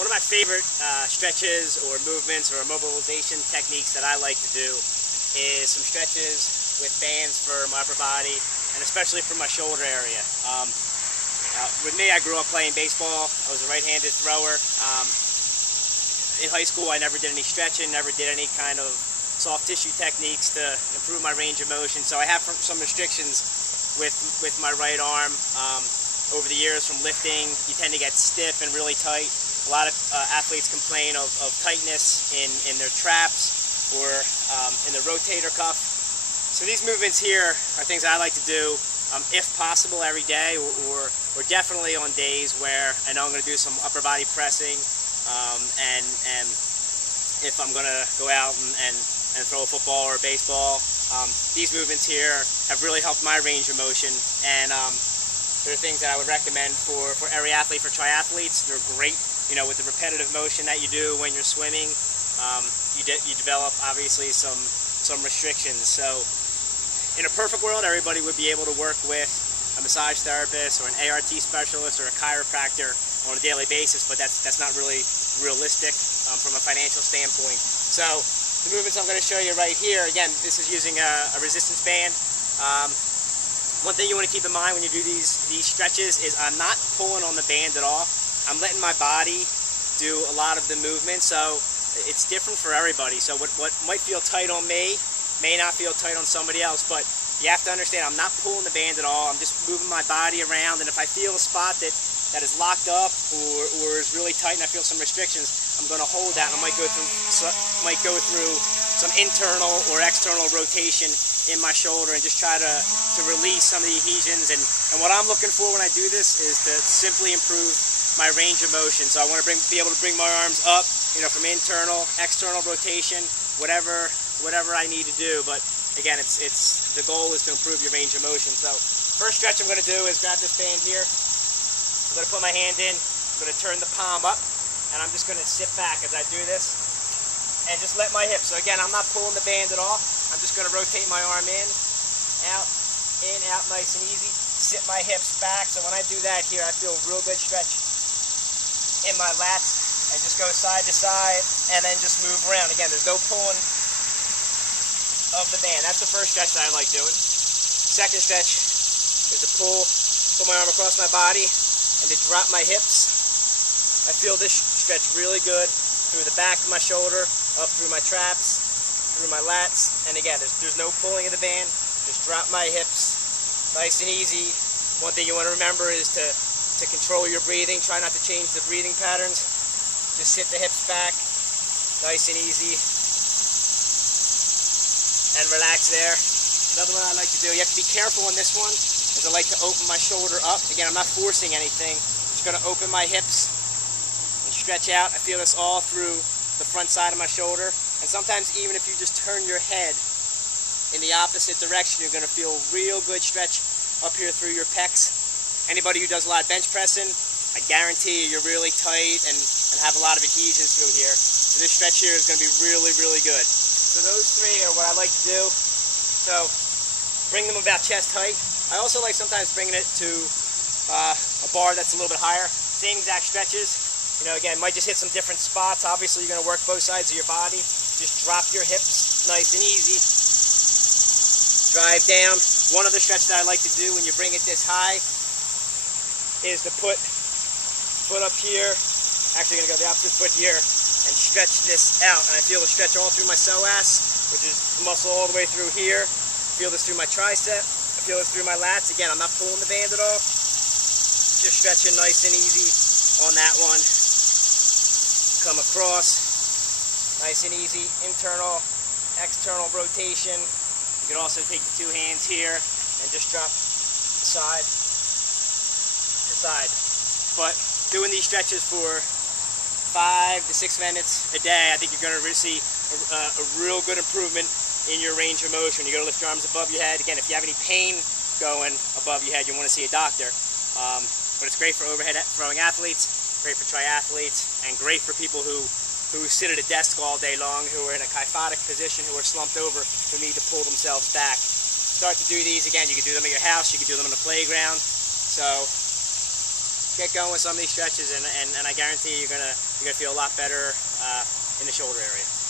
One of my favorite stretches or movements or mobilization techniques that I like to do is some stretches with bands for my upper body and especially for my shoulder area. With me, I grew up playing baseball. I was a right-handed thrower. In high school, I never did any stretching, never did any kind of soft tissue techniques to improve my range of motion. So I have some restrictions with my right arm. Over the years from lifting, you tend to get stiff and really tight. A lot of athletes complain of tightness in their traps or in the rotator cuff. So these movements here are things I like to do, if possible, every day, or definitely on days where I know I'm going to do some upper body pressing, and if I'm going to go out and throw a football or a baseball. These movements here have really helped my range of motion, and they're things that I would recommend for every athlete, for triathletes. They're great, with the repetitive motion that you do when you're swimming. You develop obviously some restrictions. So in a perfect world, everybody would be able to work with a massage therapist or an ART specialist or a chiropractor on a daily basis, but that's not really realistic from a financial standpoint. So the movements I'm going to show you right here, again, this is using a resistance band. One thing you want to keep in mind when you do these stretches is I'm not pulling on the band at all. I'm letting my body do a lot of the movement, so it's different for everybody. So what might feel tight on me may not feel tight on somebody else, but you have to understand I'm not pulling the band at all. I'm just moving my body around, and if I feel a spot that is locked up or is really tight and I feel some restrictions, I'm going to hold that, and I might go through some internal or external rotation in my shoulder and just try to release some of the adhesions. And what I'm looking for when I do this is to simply improve my range of motion. So I want to be able to bring my arms up, from internal, external rotation, whatever I need to do. But again, the goal is to improve your range of motion. So first stretch I'm going to do is grab this band here. I'm going to put my hand in. I'm going to turn the palm up, and I'm just going to sit back as I do this and just let my hips. So again, I'm not pulling the band at all. I'm just going to rotate my arm in, out, nice and easy. Sit my hips back. So when I do that here, I feel a real good stretch in my lats, and just go side to side and then just move around. Again, there's no pulling of the band. That's the first stretch that I like doing. Second stretch is to put my arm across my body and to drop my hips. I feel this stretch really good through the back of my shoulder, up through my traps, through my lats, and again, there's no pulling of the band. Just drop my hips, nice and easy. One thing you want to remember is to control your breathing. Try not to change the breathing patterns. Just sit the hips back, nice and easy, and relax there. Another one I like to do, you have to be careful on this one, is I like to open my shoulder up. Again, I'm not forcing anything. I'm just going to open my hips and stretch out. I feel this all through the front side of my shoulder. And sometimes even if you just turn your head in the opposite direction, you're going to feel real good stretch up here through your pecs. Anybody who does a lot of bench pressing, I guarantee you're really tight and have a lot of adhesions through here. So this stretch here is going to be really, really good. So those three are what I like to do. So bring them about chest height. I also like sometimes bringing it to a bar that's a little bit higher. Same exact stretches. Again, might just hit some different spots. Obviously, you're going to work both sides of your body. Just drop your hips nice and easy. Drive down. One other stretch that I like to do when you bring it this high is to put foot up here. Actually, going to go the opposite foot here and stretch this out. And I feel the stretch all through my psoas, which is the muscle all the way through here. I feel this through my tricep. I feel this through my lats. Again, I'm not pulling the band at all. Just stretching nice and easy on that one. Come across, nice and easy, internal, external rotation. You can also take the two hands here and just drop side to side. But doing these stretches for 5 to 6 minutes a day, I think you're going to see a real good improvement in your range of motion. You're going to lift your arms above your head. Again, if you have any pain going above your head, you want to see a doctor. But it's great for overhead throwing athletes, great for triathletes, and great for people who sit at a desk all day long, who are in a kyphotic position, who are slumped over, who need to pull themselves back. Start to do these. Again, you can do them at your house, you can do them on the playground. So get going with some of these stretches, and I guarantee you're gonna feel a lot better in the shoulder area.